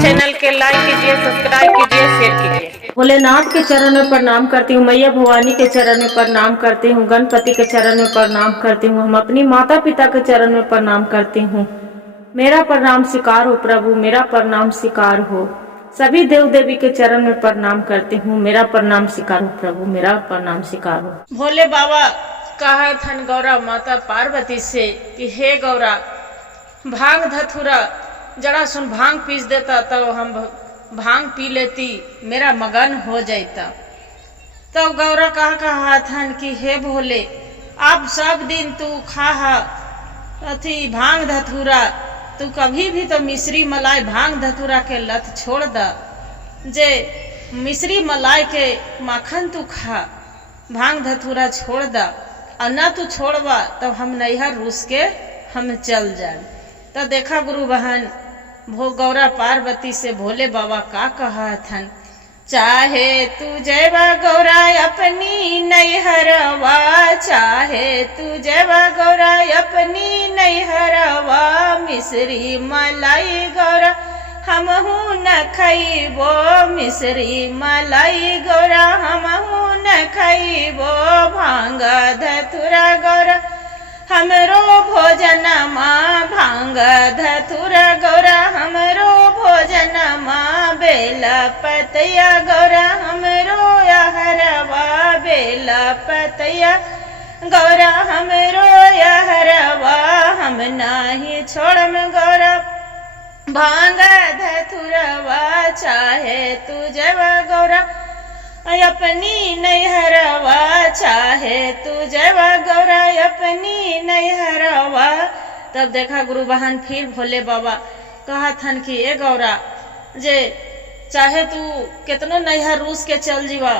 Channel के लाइक कीजिए, subscribe कीजिए, शेयर कीजिए। भोलेनाथ के चरण में प्रणाम करती हूँ, मैया भवानी के चरण में प्रणाम करती हूँ, गणपति के चरण में प्रणाम करती हूँ, हम अपनी माता पिता के चरण में प्रणाम करती हूँ। मेरा प्रणाम स्वीकार हो प्रभु, मेरा प्रणाम स्वीकार हो। सभी देव देवी के चरण में प्रणाम करती हूँ, मेरा प्रणाम स्वीकार हो प्रभु, मेरा प्रणाम स्वीकार हो। भोले बाबा कहा थन गौरा माता पार्वती से कि हे गौरा, भांग धतूरा जरा सुन भांग पीस देता तो हम भांग पी लेती, मेरा मगन हो जाता। तो गौरा कहा थन कि हे भोले, आप सब दिन तू खा अथी भांग धतूरा, तू कभी भी तो मिश्री मलाई भांग धतूरा के लत छोड़ द। जे मिश्री मलाई के माखन तू खा, भांग धतूरा छोड़ द। और न तू छोड़बा तो हम नैहर रूस के हम चल जाए। तो देखा गुरु बहन, भो गौरा पार्वती से भोले बाबा का कहा थन, चाहे तू जयवा गौरा अपनी नैहरवा, चाहे तू जयवा गौरा अपनी नैहरवा, मिश्री मलाई गौरा हमहू न खइबो, मिश्री मलाई गौरा हमहू न खइबो, भांग धतूरा गौरा हमरो भोजन माँ, भांग धतूरा गौरा हमरो भोजन माँ, बेला पतया गौरा हमरो यहरवा, बेला पतया गौरा हमरो यहरवा, हम नाही छोड़म गौरा भांग धतूरवा, चाहे तू जयवा गौरा अपनी नैहरवा, चाहे तू जयवा गौरा अपनी नैहरवा। तब देखा गुरु बहन फिर भोले बाबा कहा थन कि ए गौरा, जे चाहे तू कितनो नैहर रूस के चल जीवा,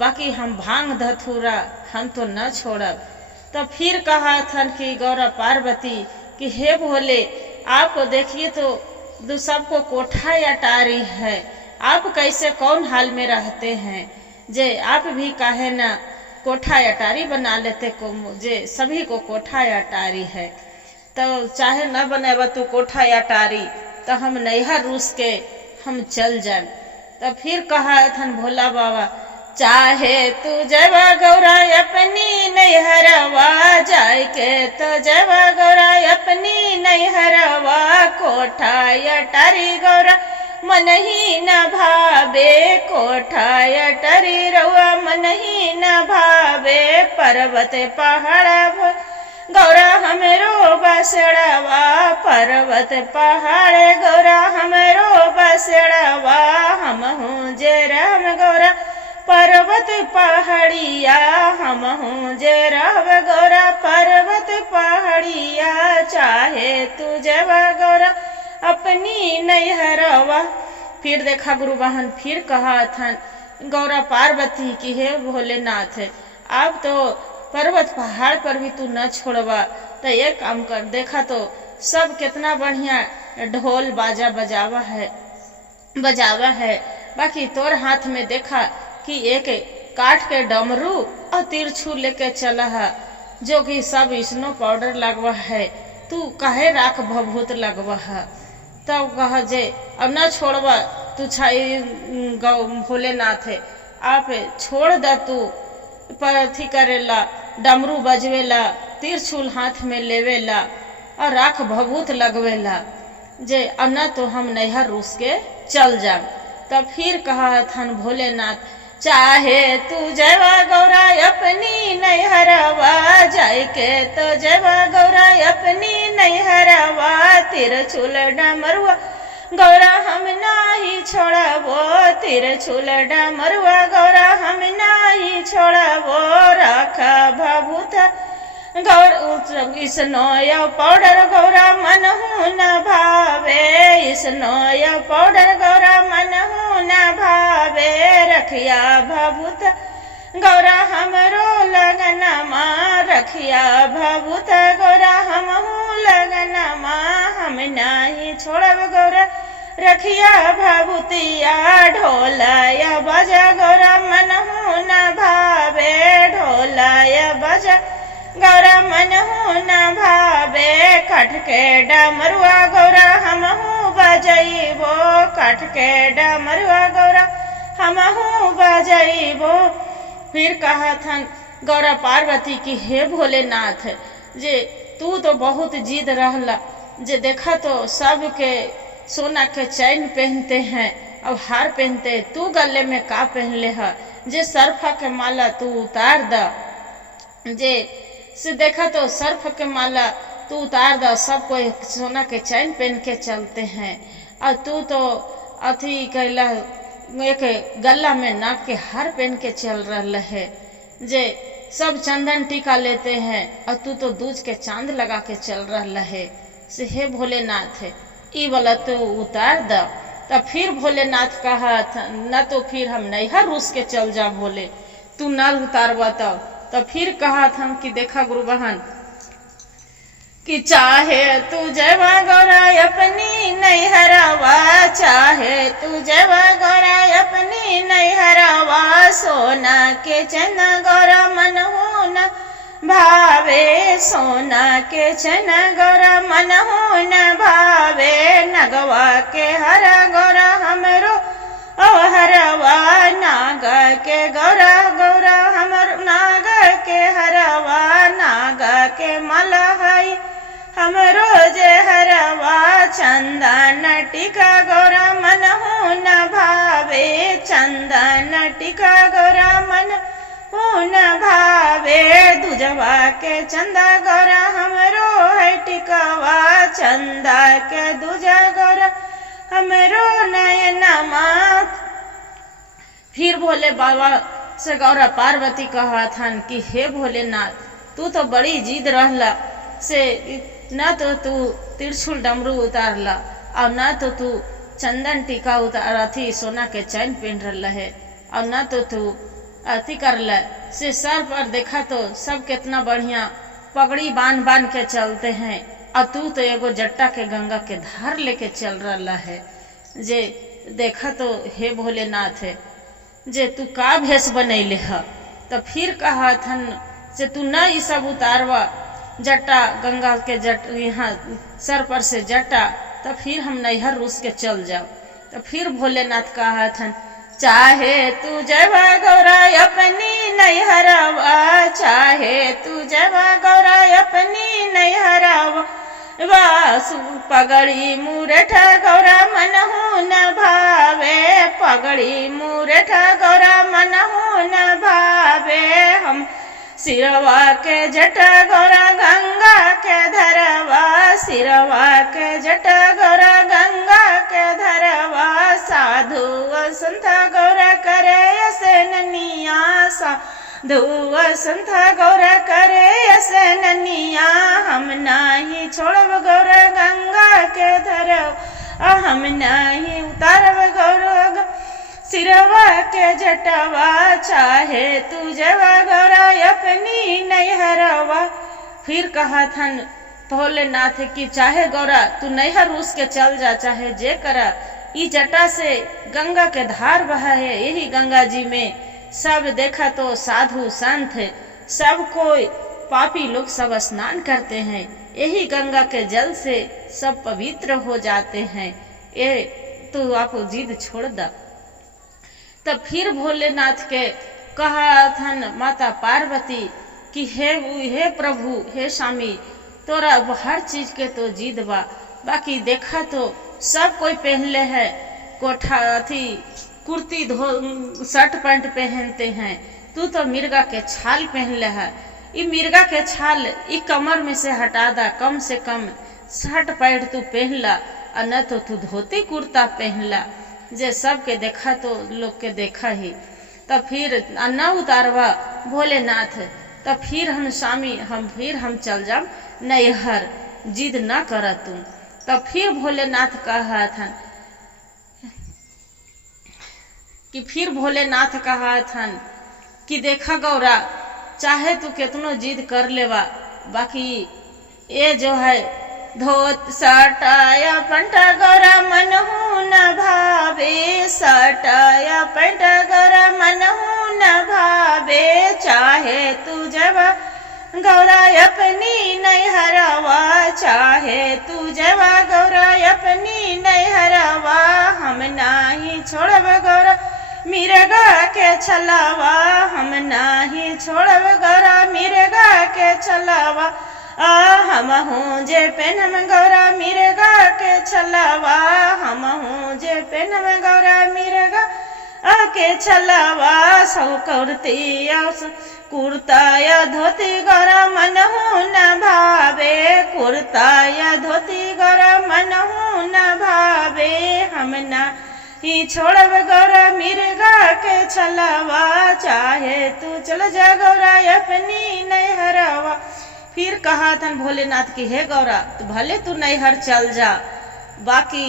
बाकी हम भांग धतूरा हम तो न छोड़ब। तब फिर कहा थन कि गौरा पार्वती कि हे भोले, आपको देखिए तो सबको कोठा अटारी है, आप कैसे कौन हाल में रहते हैं, जे आप भी काहे ना कोठा अटारी बना लेते को, जे सभी को कोठा अटारी है। तो चाहे न बनेबा तू कोठा अटारी तो हम नैहर रूस के हम चल जाए। तब फिर कहा थन भोला बाबा, चाहे तू जयवा गौरा अपनी नैहरवा, जाय के तो जयवा गौरा अपनी नैहरवा, कोठा अटारी गौरा मन ही न भावे, कोठा अटारी रउआ मन ही न भावे, पर्वत पहाड़ गौरा हमरो बसड़वा, पर्वत पहाड़ गौरा हमरो बसड़वा, हमहू जे राम गौरा पर्वत पहाड़िया, हमहू जे रहब गौरा पर्वत पहाड़िया, चाहे तू जयवा गौरा अपनी नैहरवा। फिर देखा गुरु बहन फिर कहा थन गौरा पार्वती की हे भोलेनाथ, अब तो पर्वत पहाड़ पर भी तू न छोड़वा, तो एक काम कर, देखा तो सब कितना बढ़िया ढोल बाजा बजावा है, बाकी तोर हाथ में देखा कि एक काठ के डमरू और तिरछू लेके चला है, जो कि सब स्नो पाउडर लगवा है, तू काहे राख भभूत लगवा है। तब कह जे अब न छोड़वा तू छाई भोलेनाथ है, आप छोड़ द, तू पर अथी करेला डमरू बजवेला, तिरछुल हाथ में लेवेला और राख भभूत लगवेला, जे अब न तो हम नैहर रूस के चल जाम। तब फिर कहा थन भोलेनाथ, चाहे तू जयवा गौरा अपनी नैहरवा, जाय के तो जयवा गौरा अपनी नैहरवा, तिरछुल डमरुआ गौरा हम नाही छोड़बो, तिरछुल डमरुआ गौरा हम नाही छोड़बो, राख भभूत गौर स्नो पाउडर गौरा मन हूँ न भावे, स्नो पाउडर गौरा मन हूँ न भावे, रखिया भभूत गौरा हमरो लगनमा, रखिया भभूत गौरा हमहू लगनमा, हम नाही छोड़ब गौरा रखिया भभूतिया, ढोलया बजा गौरा मन हूँ न भावे, ढोलया बजा गौरा मन हूँ न भावे, खटके डमरुआ गौरा हम बजैबो, काठ के डमरुआ गौरा हमहू बजैबो। फिर कहत हन गौरा पार्वती की हे भोलेनाथ, जे तू तो बहुत जिद रहला, जे देखा तो सबके सोना के चैन पहनते हैं और हार पहनते, तू गले में का पहनले है, जे सर्फा के माला तू उतार द, जे से देखा तो सर्फ के माला तू उतार द, सब कोई सोना के चैन पहन के चलते हैं, और तू तो अथी कैला एक गला में नाक के हार पहन के चल रहा है, जे सब चंदन टीका लेते हैं, और तू तो दूज के चांद लगा के चल रहा है। से हे भोलेनाथ ई वाला तो उतार द। तब फिर भोलेनाथ कहा न तो फिर हम नैहर रूस के चल जा भोले, तू न उतारवा। तब फिर कहा था कि देखा गुरु बहन कि चाहे तू जवा गौरा अपनी नैहरवा, चाहे तू जवा गौरा अपनी नैहरवा, सोना के चना गौरा मन हो न भावे, सोना के चना गौरा मन हो न भावे, नगवा के हरा गौरा हमरो ओ हरवा, नाग के गौरा गौरा हमर नाग के हरवा, नाग के माला है हमरो जे हरवा, चंदन टीका गौरा मन हो न भावे, चंदन टीका गौरा मन हो न भावे, दुजवा के चंदा गौरा हमरो है टिकावा, चंदा के दूजा गौरा हमरो नयनमा। फिर भोले बाबा से गौरा पार्वती कहा था कि हे भोलेनाथ तू तो बड़ी जिद रहला, से न तो तू त्रिशूल डमरू उतारला, और न तो तू चंदन टीका उतार अथी सोना के चैन पहन रहा है, और न तो तू अति करला, से सर पर देखा तो सब कितना बढ़िया पगड़ी बांध बांध के चलते हैं, और तू तो एगो जट्टा के गंगा के धार लेके चल रहा है। जे देखा तो हे भोलेनाथ जे तू का भेष बनैले है। तो फिर कहा थन से तू न ये सब उतारवा, जट्टा गंगा के जट यहाँ सर पर से जट्टा, तो फिर हम नैहर रूस के चल जाओ। तो फिर भोलेनाथ कहा थन चाहे तू जवा गौरा अपनी नैहरवा, चाहे तू जवा गौरा अपनी नैहरवा, वासु पगड़ी मुरठ गौरा मन हो न भावे, पगड़ी मुरठ गौरा मन हो न भावे, हम सिरवा के जटा गौरा गंगा के धरवा, सिरवा के जटा गौरा गंगा के धरवा, साधु संत गौरा करे से ननिया, साधु संत गौरा करे से ननिया, हम नहीं छोड़ब गौरा गंगा के धरवा, हम नहीं उतारब गौरा सिरवा के जटवा, चाहे तू जवा गौरा अपनी नैहरवा। फिर कहा थन भोलेनाथ कि चाहे गौरा तू नैहर रूस के चल जा, चाहे जे करा, ई जटा से गंगा के धार बहा है, यही गंगा जी में सब देखा तो साधु संत सब कोई पापी लोग सब स्नान करते हैं, यही गंगा के जल से सब पवित्र हो जाते हैं, ये तो आप जिद छोड़ दा। तब फिर भोलेनाथ के कहा थन माता पार्वती कि हे प्रभु हे स्वामी तोरा हर चीज के तो जिद बा, बाकी देखा तो सब कोई पहनले है कोठा अथी कुर्ती शर्ट पैंट पहनते हैं, तू तो मिर्गा के छाल पहनले है, ई मिर्गा के छाल ई कमर में से हटा दा, कम से कम शर्ट पैंट तू पहनला, और न तो तू धोती कुर्ता पहनला, जे सब के देखा तो लोग के देखा ही। तब फिर न उतारवा भोलेनाथ, तब फिर हम स्वामी हम चल जाब नैहर, जिद न कर तुम। तब फिर भोलेनाथ कहा था कि देखा गौरा चाहे तू कितनो जिद कर लेवा, बाकी ये जो है धोत सटाया पंटा गौरा मन हो न भावे, सटाया पंटा गौरा मन हो न भावे, चाहे तू जवा गौरा अपनी नैहरवा, चाहे तू जवा गौरा अपनी अपनी नैहरवा हम नाही छोड़ब गौरा मिर्गा के छलावा हम नाही छोड़ब गौरा मिर्गा के छलावा हम हूँ जे पेनम गौरा मिर्गा के छलावा हम हूँ जे पेनम गौरा मिर्गा के छलावा सौ कुर्ता या धोती गौरा मन हूँ न भावे कुर्ता या धोती गौरा मन हूँ न भावे हम ना ही छोड़ब गौरा मिर्गा के छलावा चाहे तू चल जा गौरा अपनी नैहरवा। फिर कहा था भोलेनाथ की हे गौरा तो भले तू नैहर चल जा बाकी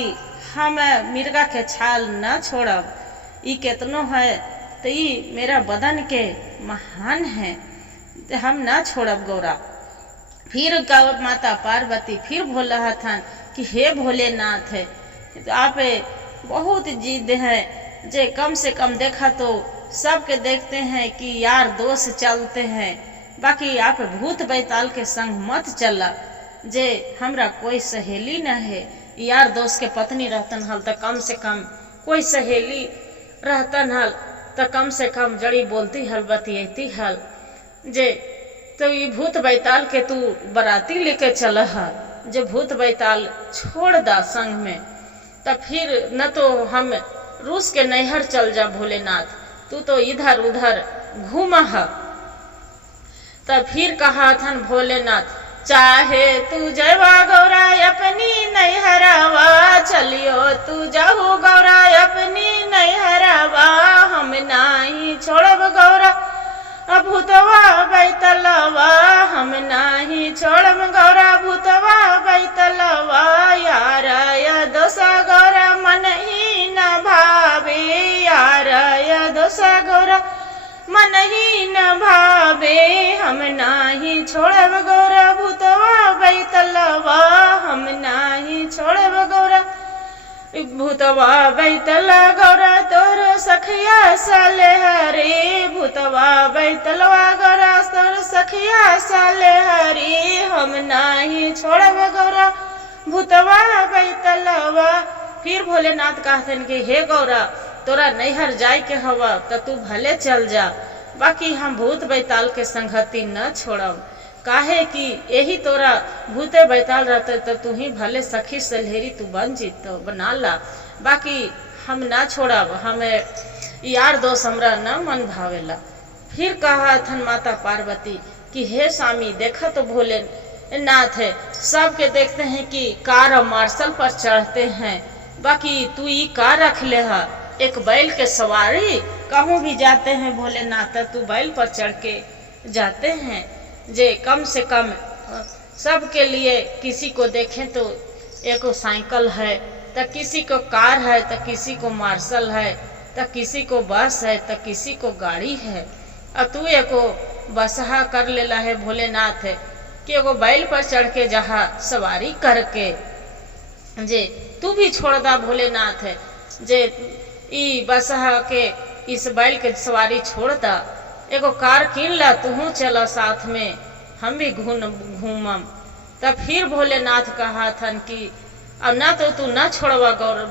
हम मिर्गा के छाल न छोड़ब ई केतनो है तो ई मेरा बदन के महान है तो हम ना छोड़ब गौरा। फिर माता पार्वती फिर बोल रहा था कि हे भोलेनाथ है तो आप बहुत जिद है जे कम से कम देखा तो सबके देखते हैं कि यार दोस्त चलते हैं बाकी आप भूत बैताल के संग मत चला जे हमरा कोई सहेली न है यार दोस्त के पत्नी रहतन हल तो कम से कम कोई सहेली रहतन हल तो कम से कम जड़ी बोलती हल बतियती हल जे तो ये भूत बैताल के तू बराती लेके चल जे भूत बैताल छोड़ दा संग में तब फिर न तो हम रूस के नैहर चल जा भोलेनाथ तू तो इधर उधर घूम तब फिर कहा था भोलेनाथ चाहे तू जयवा गौरा अपनी नैहरवा चलियो तू जाहू गौरा अपनी नैहरवा हम नाही छोड़ब गौरा भूतवा बैतलवा हम नाही छोड़ब गौरा भूतवा बैतलवा यार या दोसा गौरा मन ही न भावे यार या दोसा गौरा मन ही न भावे हम नाही छोड़ब गौरा भूतवा बैतलवा हम नाही छोड़ब गौरा भूतवा बैतला गौरा तोर सखिया साले हरे भूतवा बैतलवा गौरा तोर सखिया साले हरे हम नाही छोड़ब गौरा भूतवा बैतलवा। फिर भोलेनाथ कहते कि हे गौरा तोरा नैहर जाय के हवा तो तू भले चल जा बाकी हम भूत बैताल के संगति न छोड़ब काहे कि यही तोरा भूते बैताल रहते तो तू ही भले सखी सलहेरी तू बन जीत बना ला बाकी हम ना छोड़ब हमें यार दोस्त हमरा न मन भावेला। फिर कहा थन माता पार्वती कि हे स्वामी देखा तो भोलेनाथ है सबके देखते हैं कि कार और मार्शल पर चढ़ते हैं बाकी तू ये कार रख ले है एक बैल के सवारी कहूँ भी जाते हैं भोलेनाथ तू बैल पर चढ़ के जाते हैं जे कम से कम सबके लिए किसी को देखें तो एक साइकिल है तो किसी को कार है तो किसी को मार्शल है तो किसी को बस है तो किसी को गाड़ी है और तू एको बसहा कर लेला है भोलेनाथ है कि एगो बैल पर चढ़ के जहाँ सवारी करके जे तू भी छोड़ दा भोलेनाथ है जे ई बसहा के इस बैल के सवारी छोड़ दा एगो कार कीन ला तू चला साथ में हम भी घूमम। तब फिर भोलेनाथ कहा थन कि अब ना तो तू ना छोड़वा गौर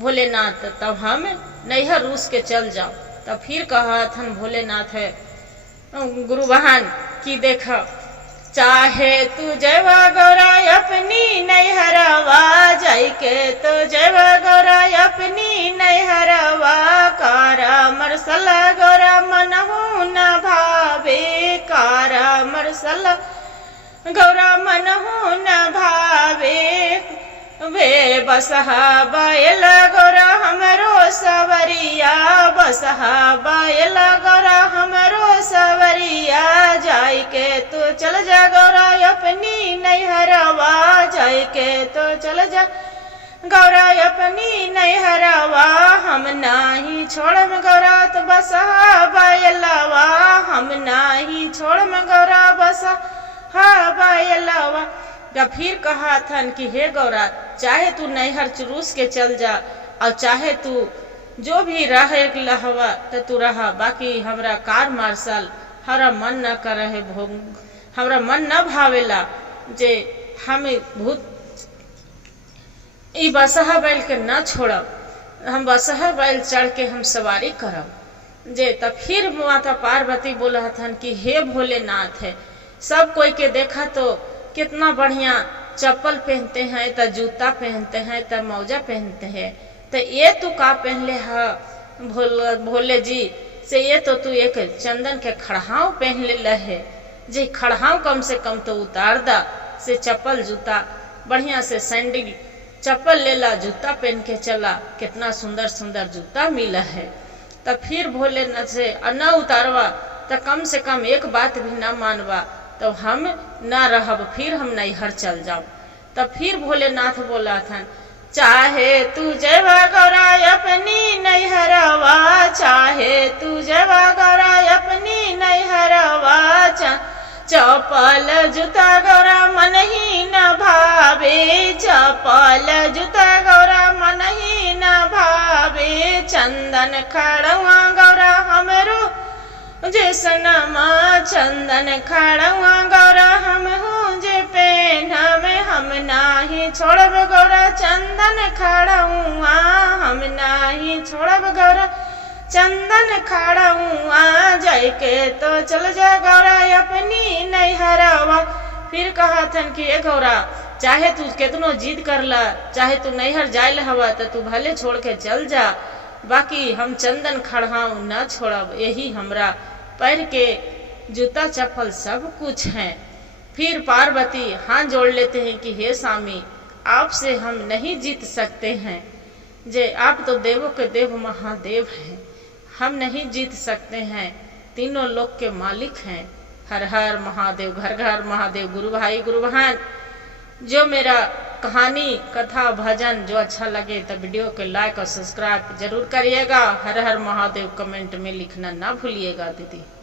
भोलेनाथ तब हम नैहर रूस के चल जाओ। तब फिर कहा थन भोलेनाथ है गुरु बहन की देखा चाहे तू जयवा गौरा अपनी नैहरवा जाय के तो जयवा गौरा अपनी नैहरवा कारा मरसल गौरा मनहु न भावे कारा मरसल गौरा मनहु न भावे वे बसहा बैल गौरा हमरो सवरिया बसहा बैल गौरा हमरो सवरिया जाय के तो चल जा गौरा अपनी नैहरवा जाय के तो चल जा गौरा अपनी नैहरवा हम नाही छोड़म गौरा तो बसहा बैलवा हम नाही छोड़म गौरा बसहा बैलवा। या फिर कहा थन कि हे गौरा चाहे तू नैहर चुरूस के चल जा और चाहे तू जो भी रहे लहवा तो तू रहा बाकी हमरा कार मार्शल हमारा मन न करे हमरा मन न भावेला जे हम भूत ई बसहा बैल के न छोड़ब, हम बसहा बैल चढ़ के हम सवारी करब। जे तब फिर माता पार्वती बोला हथन कि हे भोलेनाथ है, सब कोई के देखा तो कितना बढ़िया चप्पल पहनते हैं, त जूता पहनते हैं, त मौजा पहनते हैं, तो ये तू का पहन ले है भोले जी से? ये तो तू एक चंदन के खड़हाव पहन ले है। जे खड़हाव कम से कम तो उतार दा, से चप्पल जूता बढ़िया से सैंडल चप्पल ले ला, जूता पहन के चला, कितना सुंदर सुंदर जूता मिला है। तब फिर भोलेनाथ से न उतारवा तो कम से कम एक बात भी न मानवा तो हम न रहब, फिर हम नैहर चल जाओ। तब फिर भोलेनाथ बोला था, चाहे तू जवा गौरा अपनी नैहरवा, चाहे तू जवा गौरा अपनी नैहरवा, चपल जूता गौरा मन ही न भावे, चपल जूता गौरा मन ही न भावे, चंदन खड़वा गौरा हमरो जैसनमा, चंदन खड़वा गौरा हम हूँ जे पेन में, हम नाही छोड़ब गौरा चंदन खड़वा, हम नाही छोड़ब गौरा चंदन खड़वा, जाय के तो चल जा गौरा अपनी नैहरवा। फिर कहा थन कि ए गौरा, चाहे तू कितनो जिद कर ला, चाहे तू नैहर जाए हवा तो तू भले छोड़ के चल जा, बाकी हम चंदन खड़हाऊ न छोड़ब, यही हमरा पैर के जूता चप्पल सब कुछ है। फिर पार्वती हाथ जोड़ लेते हैं कि हे स्वामी, आपसे हम नहीं जीत सकते हैं, जे आप तो देवों के देव महादेव हैं, हम नहीं जीत सकते हैं, तीनों लोक के मालिक हैं। हर हर महादेव, घर घर महादेव, गुरु भाई गुरु बहन। जो मेरा कहानी कथा भजन जो अच्छा लगे तो वीडियो को लाइक और सब्सक्राइब जरूर करिएगा। हर हर महादेव कमेंट में लिखना ना भूलिएगा दीदी।